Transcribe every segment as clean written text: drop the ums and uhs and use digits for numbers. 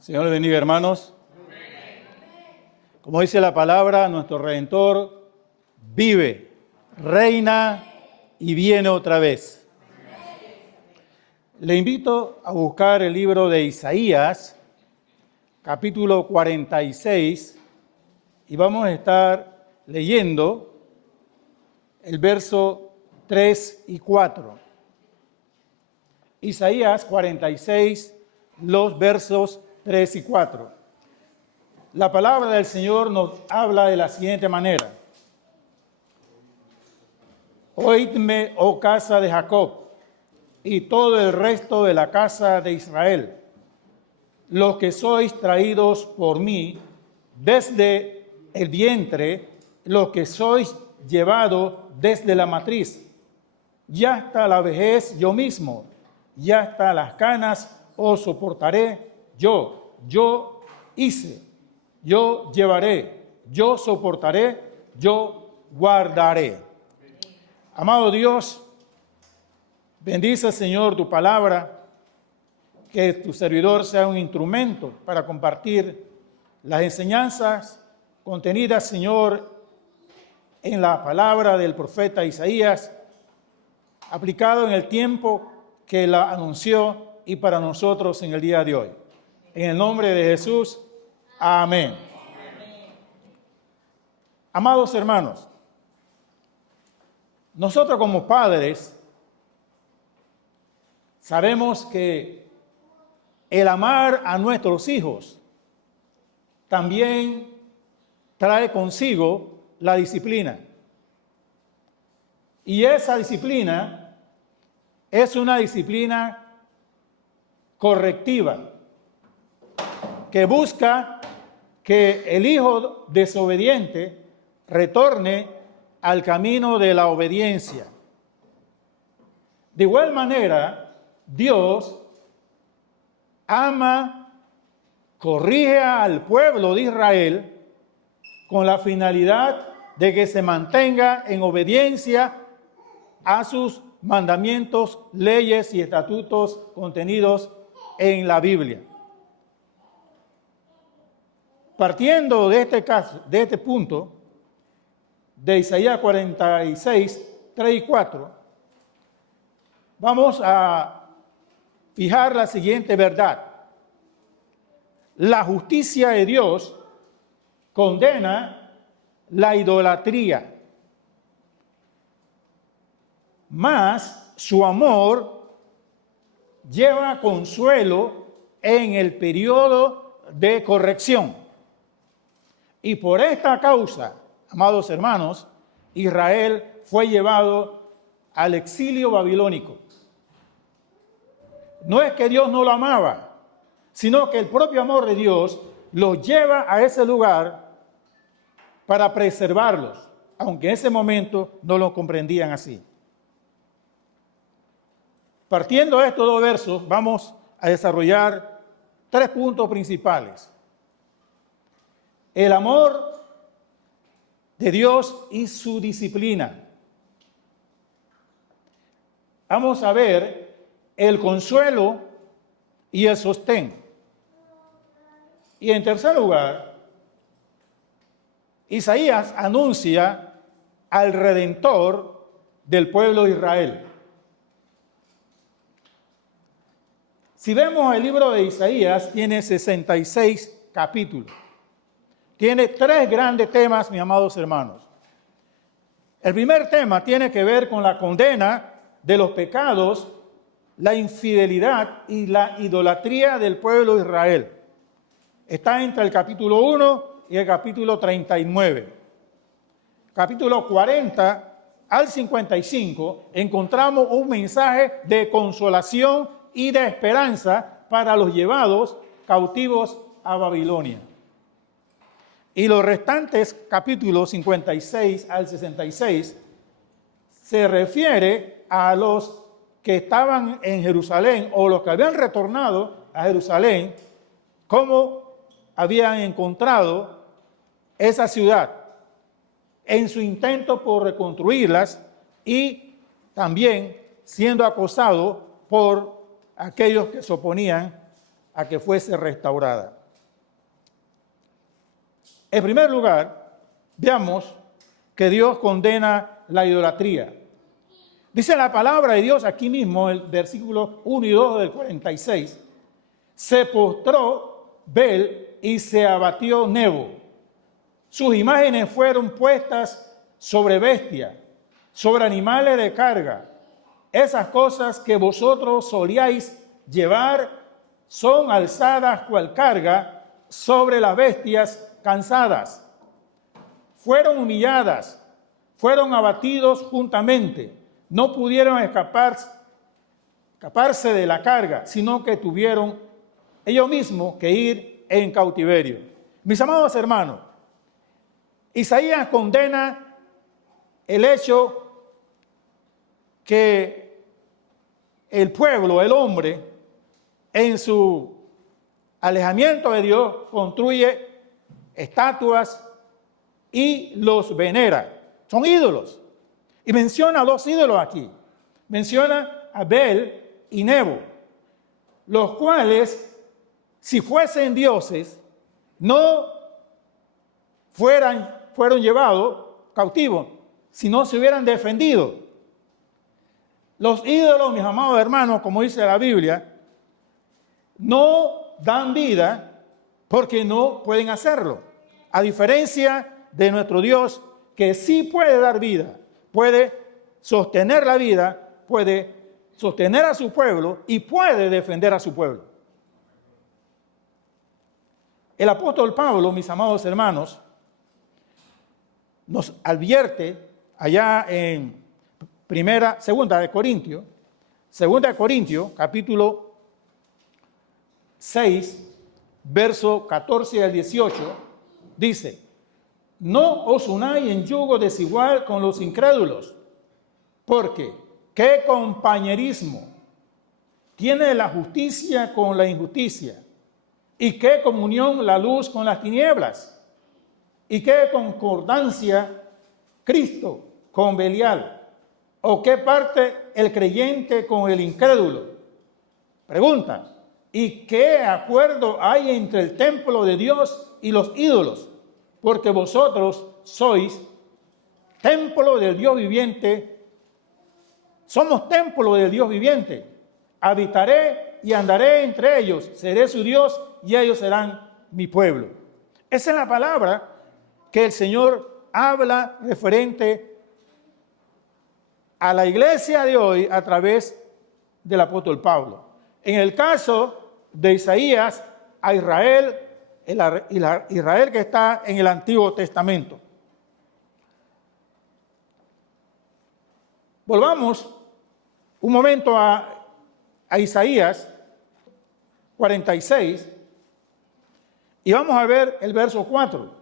Señor le bendiga, hermanos. Como dice la palabra, nuestro Redentor vive, reina y viene otra vez. Le invito a buscar el libro de Isaías, capítulo 46, y vamos a estar leyendo el verso 3 y 4. Isaías 46, los versos 3 y 4. La palabra del Señor nos habla de la siguiente manera. Oídme, oh casa de Jacob, y todo el resto de la casa de Israel, los que sois traídos por mí desde el vientre, los que sois llevados desde la matriz. Ya hasta la vejez yo mismo, ya hasta las canas os soportaré yo hice, yo llevaré, yo soportaré, yo guardaré. Amado Dios, bendice, Señor, tu palabra, que tu servidor sea un instrumento para compartir las enseñanzas contenidas, Señor, en la palabra del profeta Isaías, aplicado en el tiempo que la anunció y para nosotros en el día de hoy. En el nombre de Jesús, amén. Amados hermanos, nosotros como padres sabemos que el amar a nuestros hijos también trae consigo la disciplina. Y esa disciplina es una disciplina correctiva que busca que el hijo desobediente retorne al camino de la obediencia. De igual manera, Dios ama, corrige al pueblo de Israel con la finalidad de que se mantenga en obediencia a sus mandamientos, leyes y estatutos contenidos en la Biblia. Partiendo de este caso, de este punto, de Isaías 46, 3 y 4, vamos a fijar la siguiente verdad. La justicia de Dios condena la idolatría, mas su amor lleva consuelo en el periodo de corrección. Y por esta causa, amados hermanos, Israel fue llevado al exilio babilónico. No es que Dios no lo amaba, sino que el propio amor de Dios los lleva a ese lugar para preservarlos, aunque en ese momento no lo comprendían así. Partiendo de estos dos versos, vamos a desarrollar 3 puntos principales. El amor de Dios y su disciplina. Vamos a ver el consuelo y el sostén. Y en tercer lugar, Isaías anuncia al Redentor del pueblo de Israel. Si vemos el libro de Isaías, tiene 66 capítulos. Tiene 3 grandes temas, mis amados hermanos. El primer tema tiene que ver con la condena de los pecados, la infidelidad y la idolatría del pueblo de Israel. Está entre el capítulo 1 y el capítulo 39. Capítulo 40 al 55 encontramos un mensaje de consolación y de esperanza para los llevados cautivos a Babilonia. Y los restantes capítulos 56 al 66 se refiere a los que estaban en Jerusalén o los que habían retornado a Jerusalén, cómo habían encontrado esa ciudad en su intento por reconstruirlas y también siendo acosado por aquellos que se oponían a que fuese restaurada. En primer lugar, veamos que Dios condena la idolatría. Dice la palabra de Dios aquí mismo, el versículo 1 y 2 del 46, se postró Bel y se abatió Nebo. Sus imágenes fueron puestas sobre bestias, sobre animales de carga. Esas cosas que vosotros solíais llevar son alzadas cual carga sobre las bestias cansadas. Fueron humilladas, fueron abatidos juntamente. No pudieron escaparse de la carga, sino que tuvieron ellos mismos que ir en cautiverio. Mis amados hermanos, Isaías condena el hecho que el pueblo, el hombre, en su alejamiento de Dios, construye estatuas y los venera. Son ídolos. Y menciona dos ídolos aquí. Menciona a Bel y Nebo, los cuales, si fuesen dioses, no fueron llevados cautivos, sino se hubieran defendido. Los ídolos, mis amados hermanos, como dice la Biblia, no dan vida porque no pueden hacerlo. A diferencia de nuestro Dios, que sí puede dar vida, puede sostener la vida, puede sostener a su pueblo y puede defender a su pueblo. El apóstol Pablo, mis amados hermanos, nos advierte allá en segunda de Corintios, capítulo 6, verso 14 al 18, dice: no os unáis en yugo desigual con los incrédulos, porque ¿qué compañerismo tiene la justicia con la injusticia? ¿Y qué comunión la luz con las tinieblas? ¿Y qué concordancia Cristo con Belial? ¿O qué parte el creyente con el incrédulo? Pregunta: ¿y qué acuerdo hay entre el templo de Dios y los ídolos? Porque vosotros sois templo del Dios viviente. Somos templo del Dios viviente. Habitaré y andaré entre ellos, seré su Dios y ellos serán mi pueblo. Esa es la palabra que el Señor habla referente a la iglesia de hoy a través del apóstol Pablo. En el caso de Isaías, a Israel, Israel que está en el Antiguo Testamento. Volvamos un momento a Isaías 46 y vamos a ver el verso 4.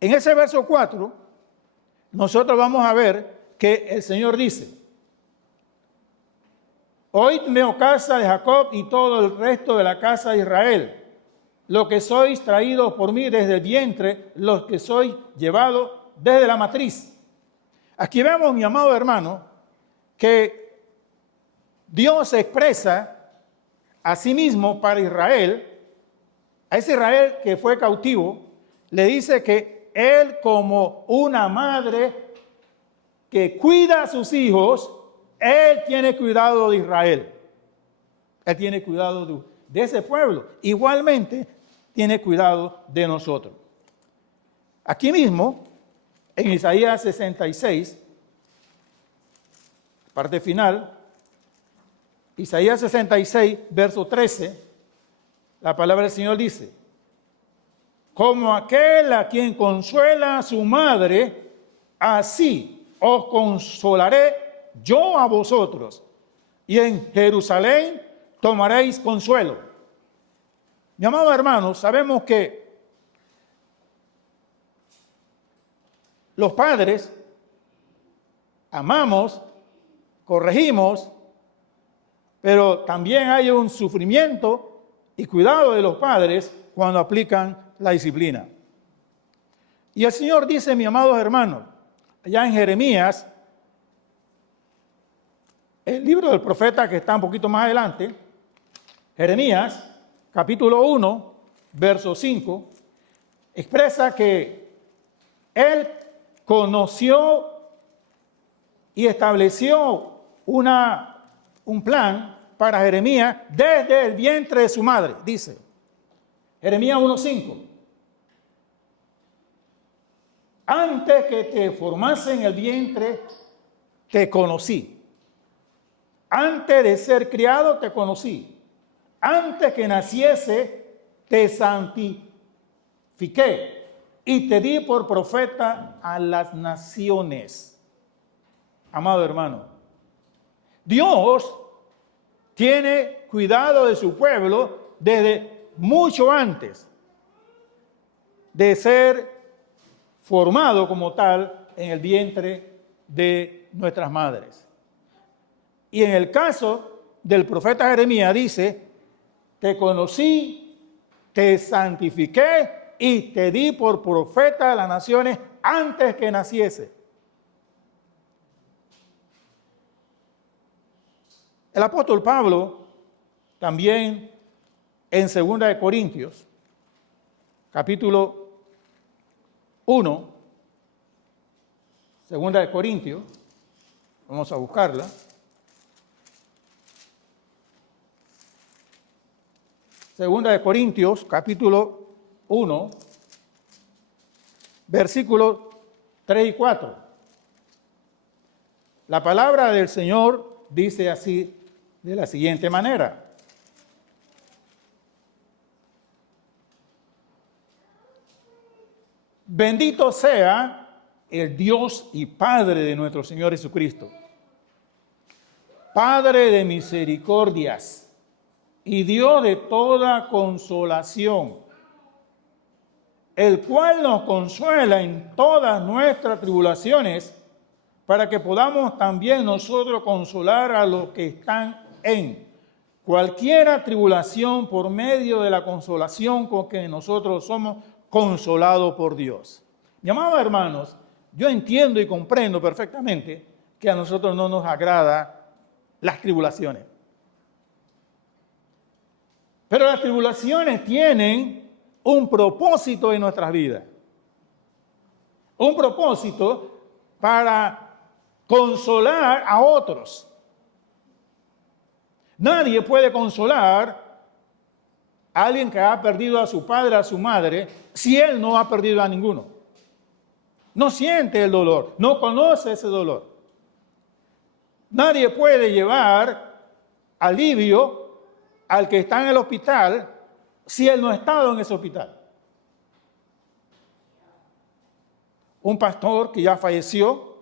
En ese verso 4, nosotros vamos a ver que el Señor dice: oídme, oh casa de Jacob y todo el resto de la casa de Israel, lo que sois traídos por mí desde el vientre, los que sois llevados desde la matriz. Aquí vemos, mi amado hermano, que Dios se expresa a sí mismo para Israel, a ese Israel que fue cautivo, le dice que Él, como una madre que cuida a sus hijos, Él tiene cuidado de Israel. Él tiene cuidado de ese pueblo. Igualmente, tiene cuidado de nosotros. Aquí mismo, en Isaías 66, parte final, Isaías 66, verso 13, la palabra del Señor dice: como aquel a quien consuela a su madre, así os consolaré yo a vosotros, y en Jerusalén tomaréis consuelo. Mi amado hermano, sabemos que los padres amamos, corregimos, pero también hay un sufrimiento y cuidado de los padres cuando aplican la disciplina. Y el Señor dice, mi amados hermanos, allá en Jeremías El libro del profeta que está un poquito más adelante, Jeremías, capítulo 1, verso 5, expresa que él conoció y estableció un plan para Jeremías desde el vientre de su madre, dice Jeremías 1:5. Antes que te formase en el vientre, te conocí. Antes de ser criado, te conocí. Antes que naciese, te santifiqué y te di por profeta a las naciones. Amado hermano, Dios tiene cuidado de su pueblo desde mucho antes de ser formado como tal en el vientre de nuestras madres. Y en el caso del profeta Jeremías dice, te conocí, te santifiqué y te di por profeta a las naciones antes que naciese. El apóstol Pablo también en 2 de Corintios, capítulo 1, 2 de Corintios, vamos a buscarla. Segunda de Corintios, capítulo 1, versículos 3 y 4. La palabra del Señor dice así, de la siguiente manera. Bendito sea el Dios y Padre de nuestro Señor Jesucristo, Padre de misericordias y Dios de toda consolación, el cual nos consuela en todas nuestras tribulaciones, para que podamos también nosotros consolar a los que están en cualquiera tribulación por medio de la consolación con que nosotros somos consolados por Dios. Mi amados hermanos, yo entiendo y comprendo perfectamente que a nosotros no nos agrada las tribulaciones. Pero las tribulaciones tienen un propósito en nuestras vidas. Un propósito para consolar a otros. Nadie puede consolar a alguien que ha perdido a su padre, a su madre, si él no ha perdido a ninguno. No siente el dolor, no conoce ese dolor. Nadie puede llevar alivio al que está en el hospital si él no ha estado en ese hospital. Un pastor que ya falleció,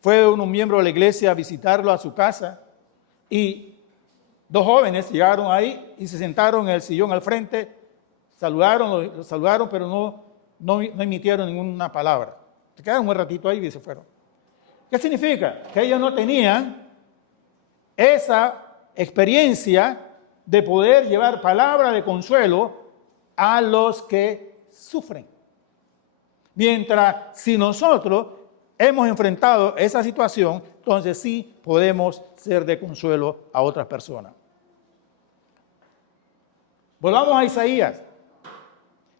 fue un miembro de la iglesia a visitarlo a su casa y dos jóvenes llegaron ahí y se sentaron en el sillón al frente, lo saludaron, pero no emitieron ninguna palabra. Se quedaron un ratito ahí y se fueron. ¿Qué significa? Que ellos no tenían esa experiencia de poder llevar palabra de consuelo a los que sufren. Mientras si nosotros hemos enfrentado esa situación, entonces sí podemos ser de consuelo a otras personas. Volvamos a Isaías.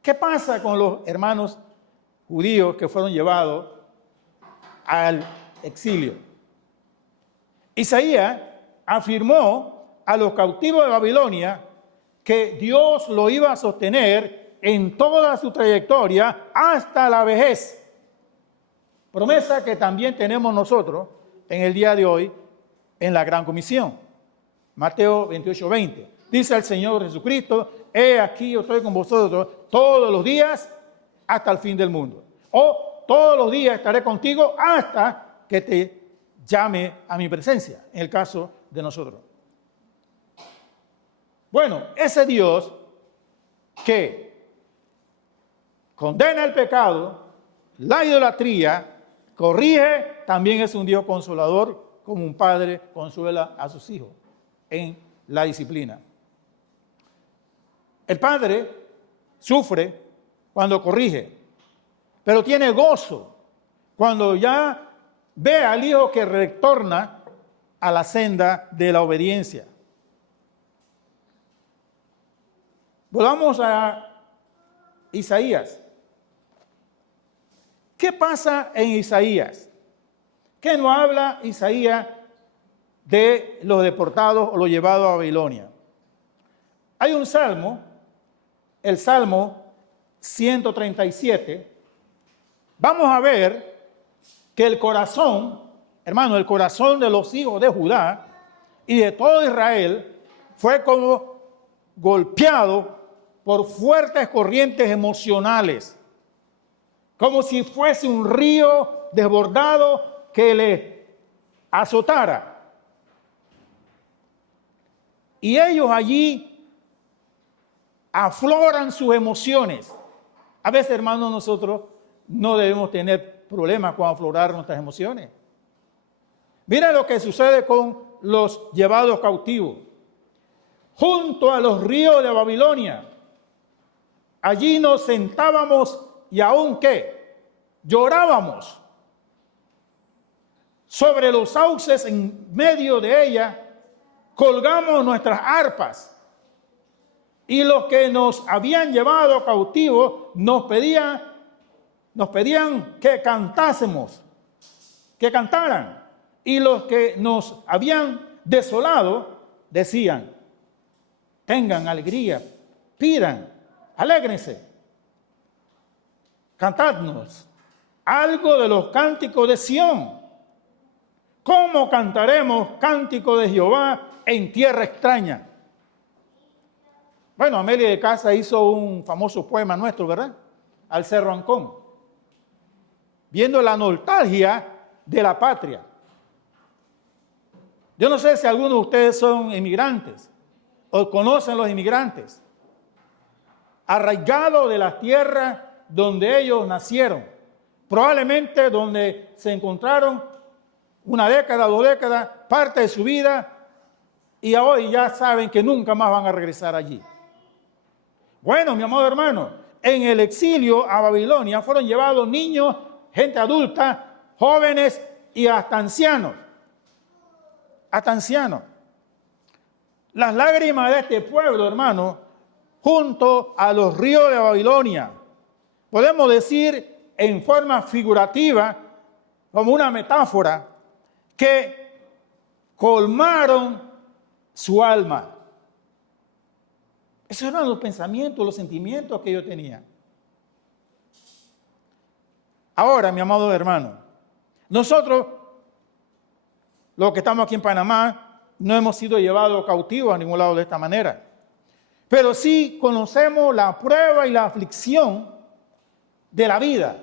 ¿Qué pasa con los hermanos judíos que fueron llevados al exilio? Isaías afirmó a los cautivos de Babilonia que Dios lo iba a sostener en toda su trayectoria hasta la vejez. Promesa que también tenemos nosotros en el día de hoy en la Gran Comisión. Mateo 28:20. Dice el Señor Jesucristo, he aquí yo estoy con vosotros todos los días hasta el fin del mundo. O todos los días estaré contigo hasta que te llame a mi presencia, en el caso de nosotros. Bueno, ese Dios que condena el pecado, la idolatría, corrige, también es un Dios consolador, como un padre consuela a sus hijos en la disciplina. El padre sufre cuando corrige, pero tiene gozo cuando ya ve al hijo que retorna a la senda de la obediencia. Volvamos a Isaías. ¿Qué pasa en Isaías? ¿Qué no habla Isaías de los deportados o los llevados a Babilonia? Hay un salmo, el Salmo 137. Vamos a ver que el corazón, hermano, el corazón de los hijos de Judá y de todo Israel fue como golpeado por fuertes corrientes emocionales, como si fuese un río desbordado que le azotara. Y ellos allí afloran sus emociones. A veces, hermanos, nosotros no debemos tener problemas con aflorar nuestras emociones. Mira lo que sucede con los llevados cautivos. Junto a los ríos de Babilonia, allí nos sentábamos y aún ¿qué? Llorábamos. Sobre los sauces en medio de ella colgamos nuestras arpas. Y los que nos habían llevado cautivos nos pedían que cantásemos, que cantaran. Y los que nos habían desolado decían, tengan alegría, pidan, alégrense, cantadnos algo de los cánticos de Sión. ¿Cómo cantaremos cántico de Jehová en tierra extraña? Bueno, Amelia de Casa hizo un famoso poema nuestro, ¿verdad? Al Cerro Ancón, viendo la nostalgia de la patria. Yo no sé si algunos de ustedes son inmigrantes o conocen los inmigrantes, arraigados de las tierras donde ellos nacieron, probablemente donde se encontraron una década, 2 décadas, parte de su vida, y hoy ya saben que nunca más van a regresar allí. Bueno, mi amado hermano, en el exilio a Babilonia fueron llevados niños, gente adulta, jóvenes y hasta ancianos. Hasta ancianos. Las lágrimas de este pueblo, hermano, junto a los ríos de Babilonia, podemos decir en forma figurativa, como una metáfora, que colmaron su alma. Esos eran los pensamientos, los sentimientos que yo tenía. Ahora, mi amado hermano, nosotros, los que estamos aquí en Panamá, no hemos sido llevados cautivos a ningún lado de esta manera. Pero sí conocemos la prueba y la aflicción de la vida.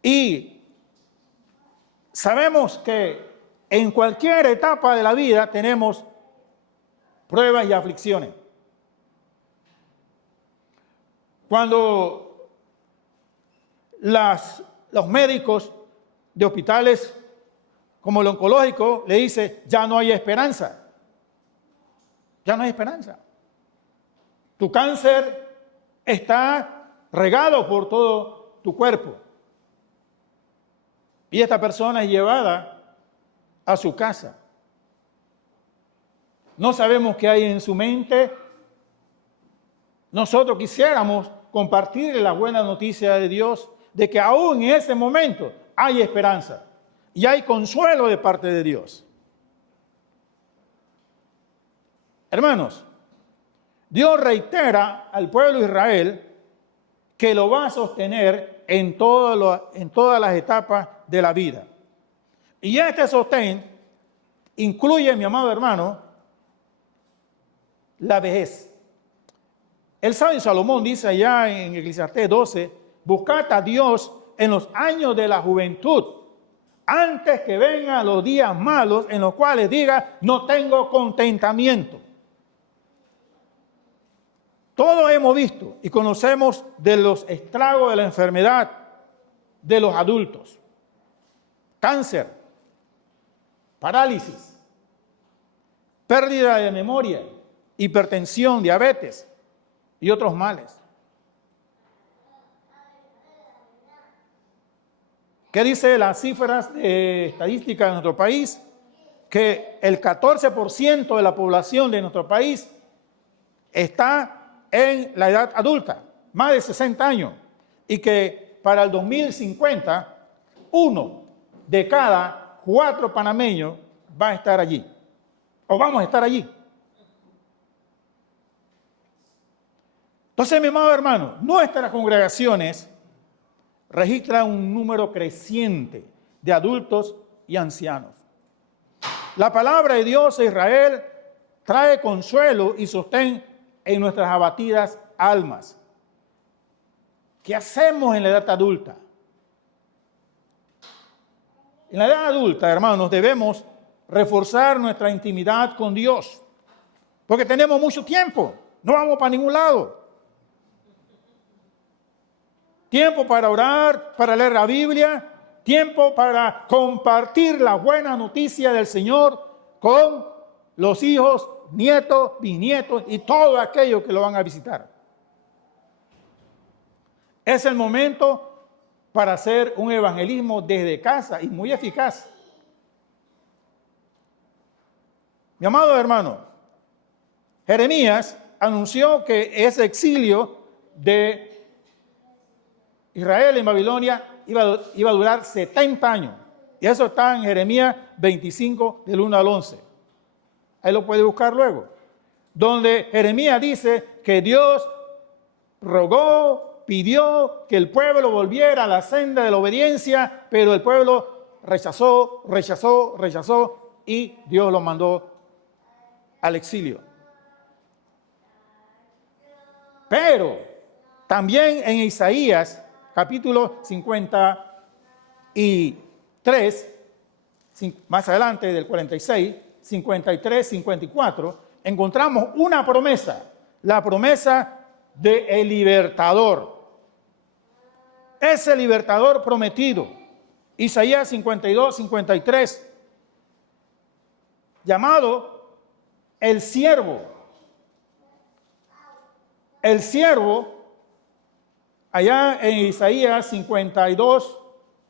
Y sabemos que en cualquier etapa de la vida tenemos pruebas y aflicciones. Cuando los médicos de hospitales como el oncológico le dicen, ya no hay esperanza. Ya no hay esperanza. Tu cáncer está regado por todo tu cuerpo. Y esta persona es llevada a su casa. No sabemos qué hay en su mente. Nosotros quisiéramos compartirle la buena noticia de Dios de que aún en ese momento hay esperanza y hay consuelo de parte de Dios. Hermanos, Dios reitera al pueblo de Israel que lo va a sostener en todas las etapas de la vida. Y este sostén incluye, mi amado hermano, la vejez. El sabio Salomón dice allá en Eclesiastés 12, buscad a Dios en los años de la juventud, antes que vengan los días malos en los cuales diga, no tengo contentamiento. Todos hemos visto y conocemos de los estragos de la enfermedad de los adultos. Cáncer, parálisis, pérdida de memoria, hipertensión, diabetes y otros males. ¿Qué dice las cifras de estadística de nuestro país? que el 14% de la población de nuestro país está en la edad adulta, más de 60 años, y que para el 2050, 1 de cada 4 panameños va a estar allí, o vamos a estar allí. Entonces, mi amado hermano, nuestras congregaciones registran un número creciente de adultos y ancianos. La palabra de Dios a Israel trae consuelo y sostén en nuestras abatidas almas. ¿Qué hacemos en la edad adulta? En la edad adulta, hermanos, debemos reforzar nuestra intimidad con Dios, porque tenemos mucho tiempo, no vamos para ningún lado. Tiempo para orar, para leer la Biblia, tiempo para compartir la buena noticia del Señor con los hijos, nietos, bisnietos y todo aquello que lo van a visitar. Es el momento para hacer un evangelismo desde casa y muy eficaz. Mi amado hermano, Jeremías anunció que ese exilio de Israel en Babilonia iba a durar 70 años. Y eso está en Jeremías 25, del 1 al 11. Ahí lo puede buscar luego. Donde Jeremías dice que Dios rogó, pidió que el pueblo volviera a la senda de la obediencia, pero el pueblo rechazó y Dios lo mandó al exilio. Pero también en Isaías, capítulo 53, más adelante del 46, 53, 54, encontramos una promesa, la promesa del libertador. Ese libertador prometido, Isaías 52, 53, llamado el siervo. El siervo, allá en Isaías 52,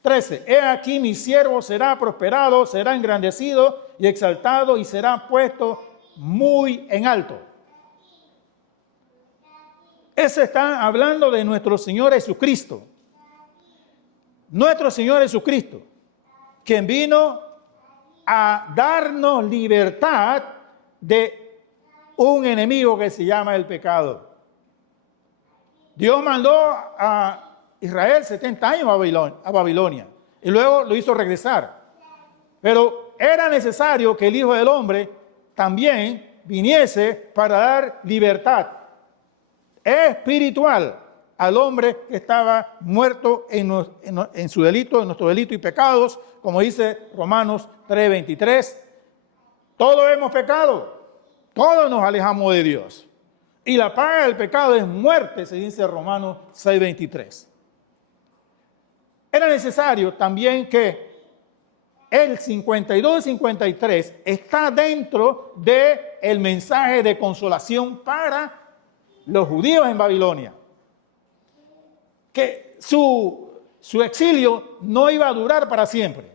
13. He aquí mi siervo será prosperado, será engrandecido y exaltado y será puesto muy en alto. Ese está hablando de nuestro Señor Jesucristo. Nuestro Señor Jesucristo, quien vino a darnos libertad de un enemigo que se llama el pecado. Dios mandó a Israel 70 años a Babilonia y luego lo hizo regresar. Pero era necesario que el Hijo del Hombre también viniese para dar libertad espiritual al hombre que estaba muerto en su delito, en nuestro delito y pecados, como dice Romanos 3:23. Todos hemos pecado, todos nos alejamos de Dios. Y la paga del pecado es muerte, se dice Romanos 6:23. Era necesario también que el 52 y 53 está dentro del mensaje de consolación para los judíos en Babilonia. Que su exilio no iba a durar para siempre.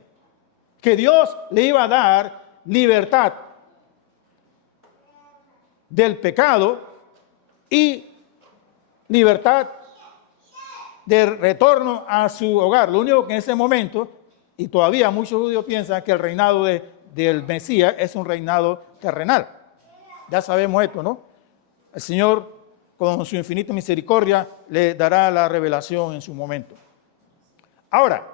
Que Dios le iba a dar libertad del pecado y libertad de retorno a su hogar. Lo único que en ese momento, y todavía muchos judíos piensan que el reinado del Mesías es un reinado terrenal. Ya sabemos esto, ¿no? El Señor, con su infinita misericordia, le dará la revelación en su momento. Ahora,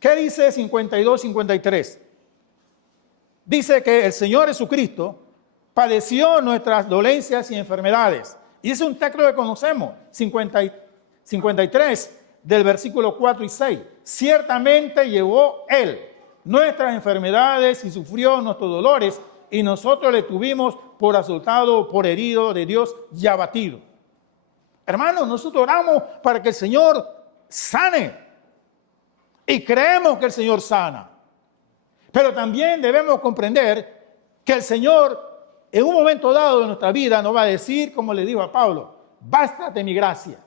¿qué dice 52-53? Dice que el Señor Jesucristo padeció nuestras dolencias y enfermedades. Y ese es un texto que conocemos, 53 del versículo 4 y 6. Ciertamente llevó Él nuestras enfermedades y sufrió nuestros dolores, y nosotros le tuvimos por azotado, por herido de Dios y abatido. Hermanos, nosotros oramos para que el Señor sane. Y creemos que el Señor sana. Pero también debemos comprender que el Señor, en un momento dado de nuestra vida, nos va a decir, como le dijo a Pablo, bástate mi gracia.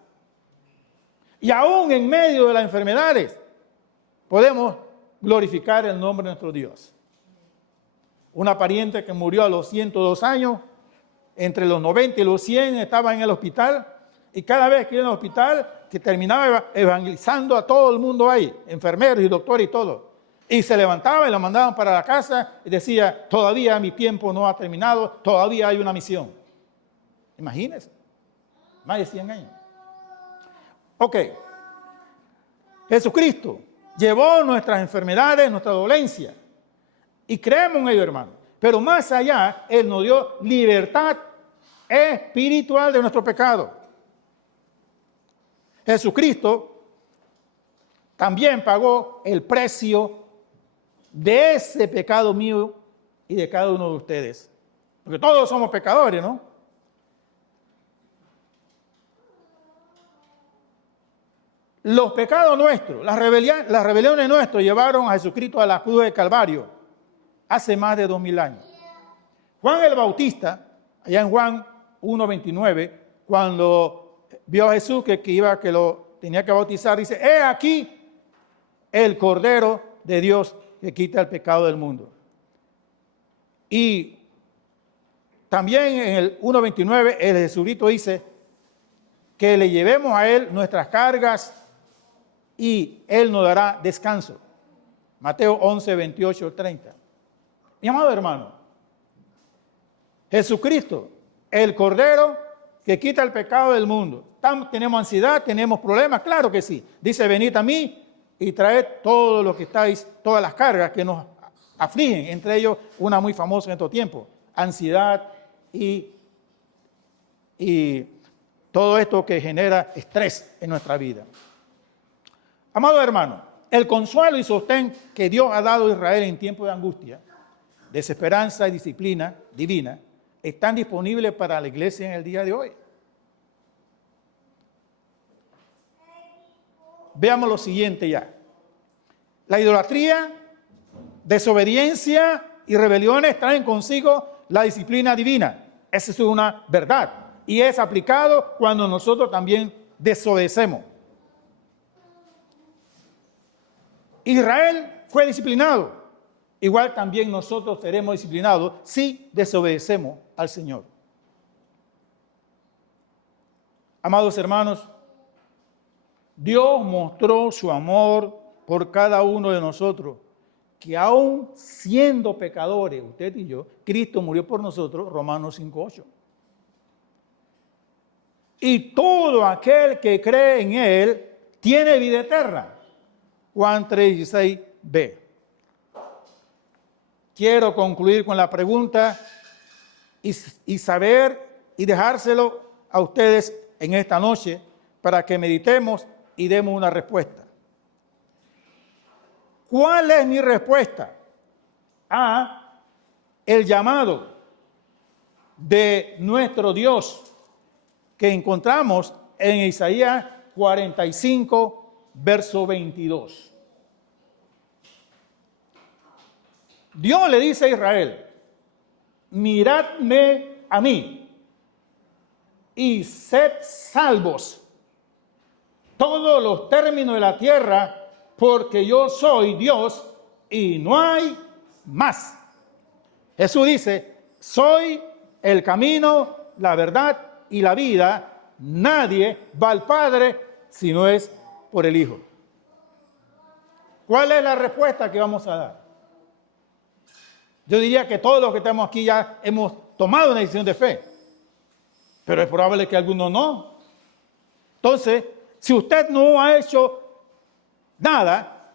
Y aún en medio de las enfermedades, podemos glorificar el nombre de nuestro Dios. una pariente que murió a los 102 años, entre los 90 y los 100 estaba en el hospital, y cada vez que iba al hospital, que terminaba evangelizando a todo el mundo ahí, enfermeros y doctores y todo. Y se levantaba y la mandaban para la casa y decía, todavía mi tiempo no ha terminado, todavía hay una misión. Imagínense, más de 100 años. Ok, Jesucristo llevó nuestras enfermedades, nuestra dolencia, y creemos en ello, hermano. Pero más allá, Él nos dio libertad espiritual de nuestro pecado. Jesucristo también pagó el precio de ese pecado mío y de cada uno de ustedes. Porque todos somos pecadores, ¿no? Los pecados nuestros, las rebeliones nuestras llevaron a Jesucristo a la cruz del Calvario hace más de 2000 años. Juan el Bautista, allá en Juan 1:29, cuando vio a Jesús que lo tenía que bautizar, dice, he aquí el Cordero de Dios que quita el pecado del mundo. Y también en el 1:29 el Jesucristo dice que le llevemos a Él nuestras cargas y Él nos dará descanso. Mateo 11:28-30. Mi amado hermano, Jesucristo, el Cordero que quita el pecado del mundo. ¿Tenemos ansiedad? ¿Tenemos problemas? Claro que sí. Dice, venid a mí y traed todo lo que estáis, todas las cargas que nos afligen, entre ellos una muy famosa en estos tiempos, ansiedad y todo esto que genera estrés en nuestra vida. Amado hermano, el consuelo y sostén que Dios ha dado a Israel en tiempos de angustia, desesperanza y disciplina divina, están disponibles para la iglesia en el día de hoy. Veamos lo siguiente ya. La idolatría, desobediencia y rebeliones traen consigo la disciplina divina. Esa es una verdad y es aplicado cuando nosotros también desobedecemos. Israel fue disciplinado, igual también nosotros seremos disciplinados si desobedecemos al Señor. Amados hermanos, Dios mostró su amor por cada uno de nosotros, que aún siendo pecadores, usted y yo, Cristo murió por nosotros, Romanos 5:8. Y todo aquel que cree en Él tiene vida eterna. Juan 3:16b. Quiero concluir con la pregunta y saber y dejárselo a ustedes en esta noche para que meditemos y demos una respuesta. ¿Cuál es mi respuesta a el llamado de nuestro Dios que encontramos en Isaías 45, verso 22? Dios le dice a Israel, miradme a mí y sed salvos todos los términos de la tierra, porque yo soy Dios y no hay más. Jesús dice, soy el camino, la verdad y la vida. Nadie va al Padre si no es por el Hijo. ¿Cuál es la respuesta que vamos a dar? Yo diría que todos los que estamos aquí ya hemos tomado una decisión de fe, pero es probable que algunos no. Entonces, si usted no ha hecho nada,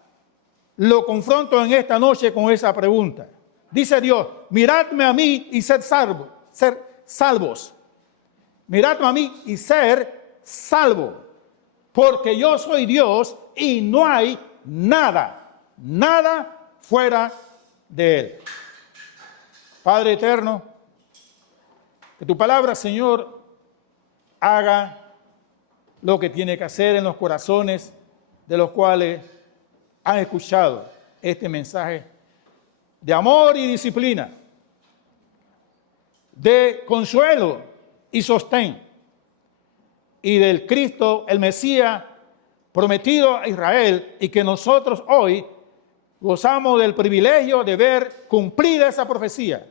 lo confronto en esta noche con esa pregunta. Dice Dios, miradme a mí y ser salvos. Miradme a mí y ser salvo, porque yo soy Dios y no hay nada fuera de Él. Padre eterno, que tu palabra, Señor, haga lo que tiene que hacer en los corazones de los cuales han escuchado este mensaje de amor y disciplina, de consuelo y sostén, y del Cristo, el Mesías, prometido a Israel, y que nosotros hoy Gozamos del privilegio de ver cumplida esa profecía.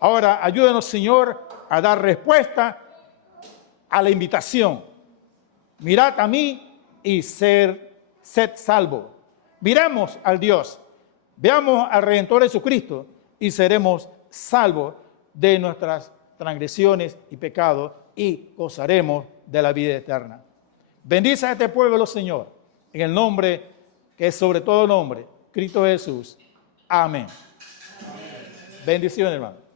Ahora, ayúdenos, Señor, a dar respuesta a la invitación. Mirad a mí y sed salvo. Miremos al Dios, veamos al Redentor Jesucristo y seremos salvos de nuestras transgresiones y pecados y gozaremos de la vida eterna. Bendice a este pueblo, Señor, en el nombre que es sobre todo nombre, Cristo Jesús. Amén. Bendiciones, hermano.